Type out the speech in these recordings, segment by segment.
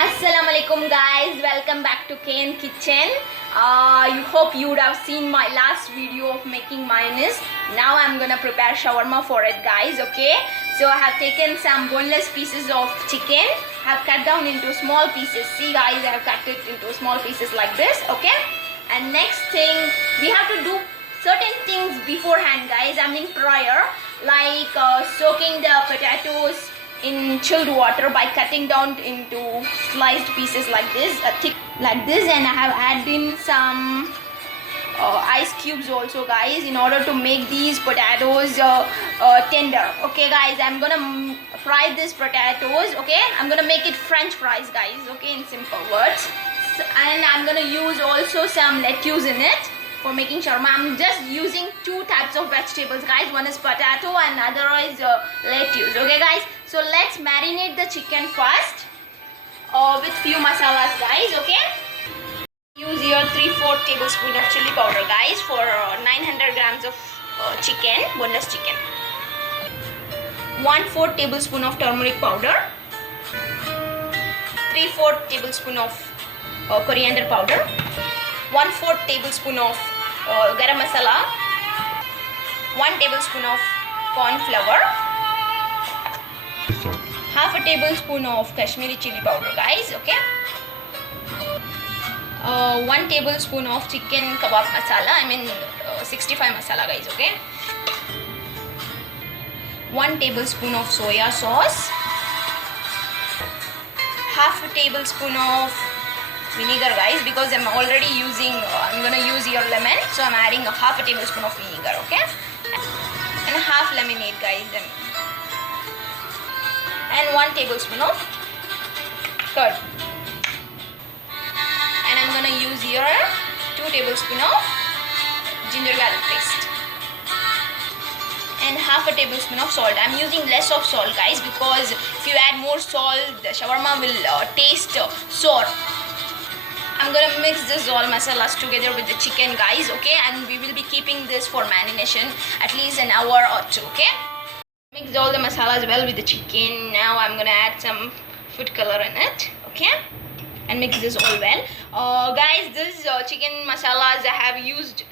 Assalamualaikum guys, welcome back to KN Kitchen. You hope you would have seen my last video of making mayonnaise. Now I'm gonna prepare shawarma for it guys, okay? So I have taken some boneless pieces of chicken, have cut down into small pieces. See guys, I have cut it into small pieces like this, okay? And next thing, we have to do certain things beforehand guys, I mean prior, like soaking the potatoes in chilled water by cutting down into sliced pieces like this, thick like this, and I have added in some ice cubes also guys in order to make these potatoes tender. Okay guys, I'm gonna fry these potatoes, okay? I'm gonna make it French fries guys, okay, in simple words. And I'm gonna use also some lettuce in it for making shawarma. I'm just using two types of vegetables guys, one is potato and other is lettuce. Okay guys, so let's marinate the chicken first with few masalas guys, okay? Use here 3/4 tablespoon of chili powder guys for 900 grams of chicken, boneless chicken. 1/4 tablespoon of turmeric powder, 3/4 tablespoon of coriander powder, 1/4 tablespoon of garam masala, 1 tablespoon of corn flour, half a tablespoon of Kashmiri chili powder guys, okay? 1 tablespoon of chicken kebab masala, I mean 65 masala guys, okay? 1 tablespoon of soya sauce, half a tablespoon of vinegar guys, because I'm already using I'm gonna use your lemon, so I'm adding a half a tablespoon of vinegar, okay? And half lemonade guys, and 1 tablespoon of curd, and I'm gonna use here 2 tablespoon of ginger garlic paste and half a tablespoon of salt. I'm using less of salt guys, because if you add more salt the shawarma will taste sour. I'm gonna mix this all masalas together with the chicken guys, okay? And we will be keeping this for marination at least an hour or two, okay? Mix all the masalas well with the chicken. Now I'm gonna add some food color in it, okay? And mix this all well. Guys, this chicken masalas I have used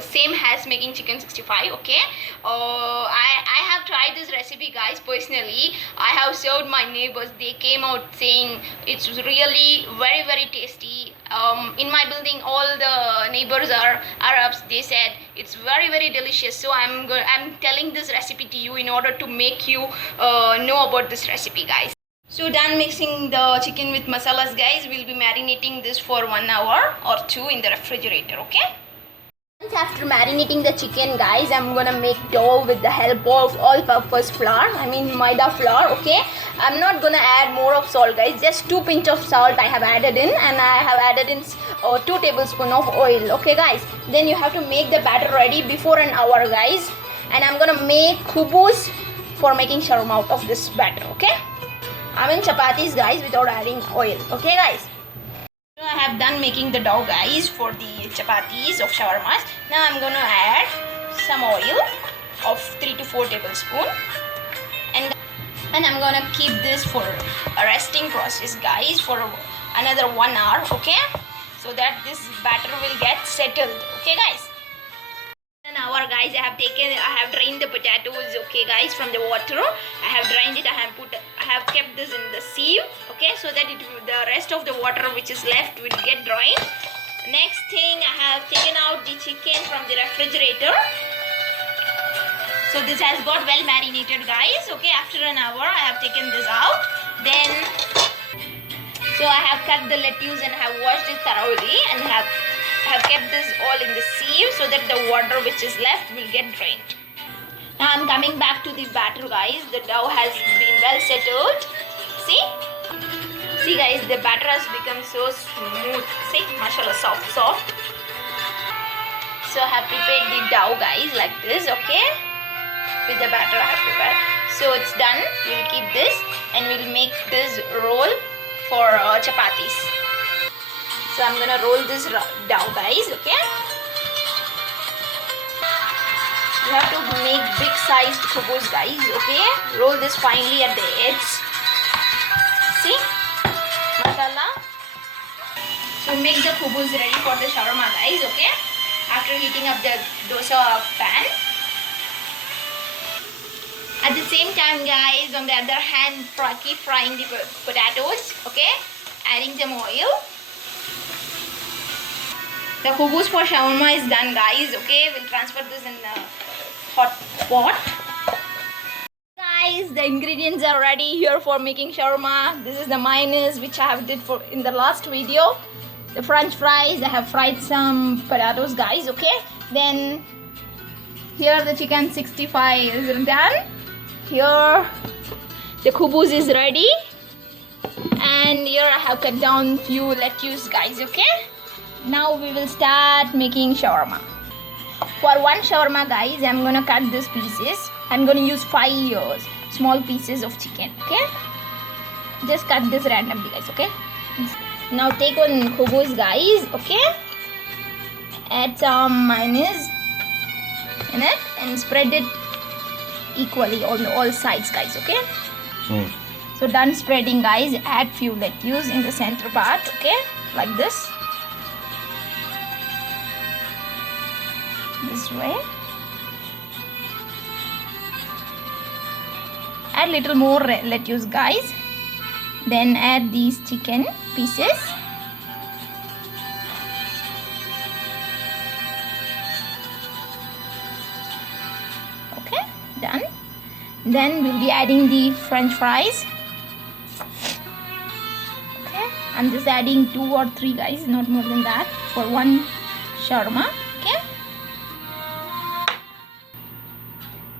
same as making chicken 65, okay? I have tried this recipe guys personally. I have served my neighbors, they came out saying it's really very tasty. In my building all the neighbors are Arabs, they said it's very delicious. So I'm telling this recipe to you in order to make you know about this recipe guys. So done mixing the chicken with masalas guys, we'll be marinating this for 1 hour or 2 in the refrigerator, okay? Once after marinating the chicken guys, I'm gonna make dough with the help of all-purpose flour, I mean maida flour, okay? I'm not gonna add more of salt guys, just 2 pinch of salt I have added in, and I have added in 2 tablespoons of oil, okay guys? Then you have to make the batter ready before an hour guys, and I'm gonna make kubus for making shawarma out of this batter, okay? I mean chapatis guys without adding oil, okay guys? So I have done making the dough guys for the chapatis of shawarmas. Now I'm gonna add some oil of 3 to 4 tablespoons, and I'm gonna keep this for a resting process guys for another 1 hour, okay? So that this batter will get settled, okay guys? An hour guys, I have drained the potatoes, okay guys, from the water. I have drained it, I have kept this in the sieve, okay, so that the rest of the water which is left will get drained. Next thing, I have taken out the chicken from the refrigerator. So this has got well marinated guys, okay? After an hour I have taken this out. Then so I have cut the lettuce and have washed it thoroughly, and have kept this all in the sieve so that the water which is left will get drained. Now I'm coming back to the batter guys. The dough has been well settled. See guys, the batter has become so smooth. See, mashallah, soft. So I have prepared the dough guys like this, okay? With the batter I have prepared. So it's done. We'll keep this and we'll make this roll for chapatis. So I'm gonna roll this dough guys, okay? You have to make big sized kubus guys, okay? Roll this finely at the edge. See? So make the khubuz ready for the shawarma, guys. Okay. After heating up the dosa pan. At the same time, guys, on the other hand, keep frying the potatoes. Okay. Adding some oil. The khubuz for shawarma is done, guys. Okay. We'll transfer this in the hot pot. Guys, the ingredients are ready here for making shawarma. This is the mayonnaise which I have did for in the last video. The french fries, I have fried some potatoes, guys. Okay, then here the chicken 65 is done. Here the khubuz is ready, and here I have cut down few lettuce, guys. Okay, now we will start making shawarma. For one shawarma, guys, I'm gonna cut these pieces. I'm gonna use 5 small pieces of chicken. Okay, just cut this randomly, guys. Okay, now take one khubuz, guys. Okay, add some mayonnaise in it and spread it equally on all sides, guys. Okay, so done spreading, guys. Add few lettuce in the center part. Okay, like this way. Add little more lettuce, guys. Then add these chicken pieces. Okay, done. Then we'll be adding the french fries. Okay, I'm just adding 2 or 3, guys, not more than that, for one shawarma. Okay,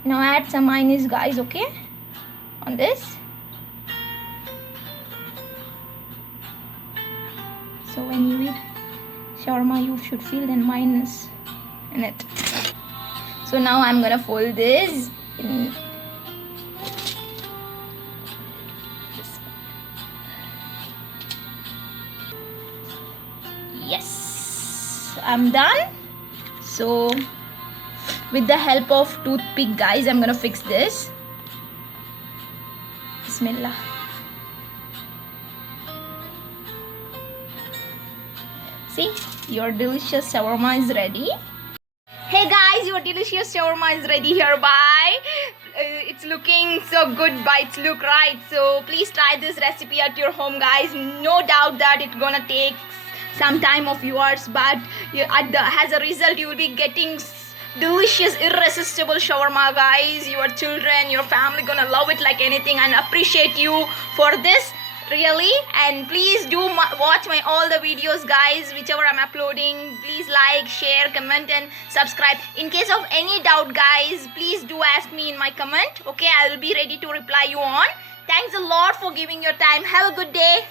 now add some mayonnaise, guys. Okay, on this. So when you eat shawarma, you should feel the mayonnaise in it. So now I'm gonna fold this in this. Yes, I'm done. So with the help of toothpick, guys, I'm gonna fix this. Bismillah. See, your delicious shawarma is ready. Hey guys, your delicious shawarma is ready here. Bye. It's looking so good by its look, right? So please try this recipe at your home, guys. No doubt that it's gonna take some time of yours, but as a result, you will be getting delicious, irresistible shawarma, guys. Your children, your family gonna love it like anything, and appreciate you for this, really. And please do watch my all the videos, guys, whichever I'm uploading. Please like, share, comment and subscribe. In case of any doubt, guys, please do ask me in my comment. Okay, I will be ready to reply you on. Thanks a lot for giving your time. Have a good day.